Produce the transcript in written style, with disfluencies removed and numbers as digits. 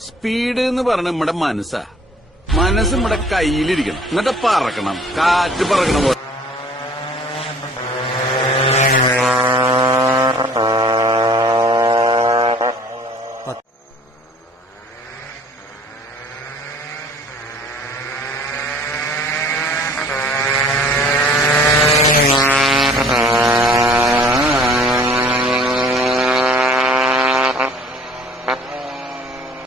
Speed എന്ന് പറഞ്ഞ നമ്മുടെ മനസ്സാ. മനസ്സ് നമ്മുടെ കയ്യിലിരിക്കണം, എന്നിട്ട് പറക്കണം, കാറ്റ് പറക്കണ പോലെ.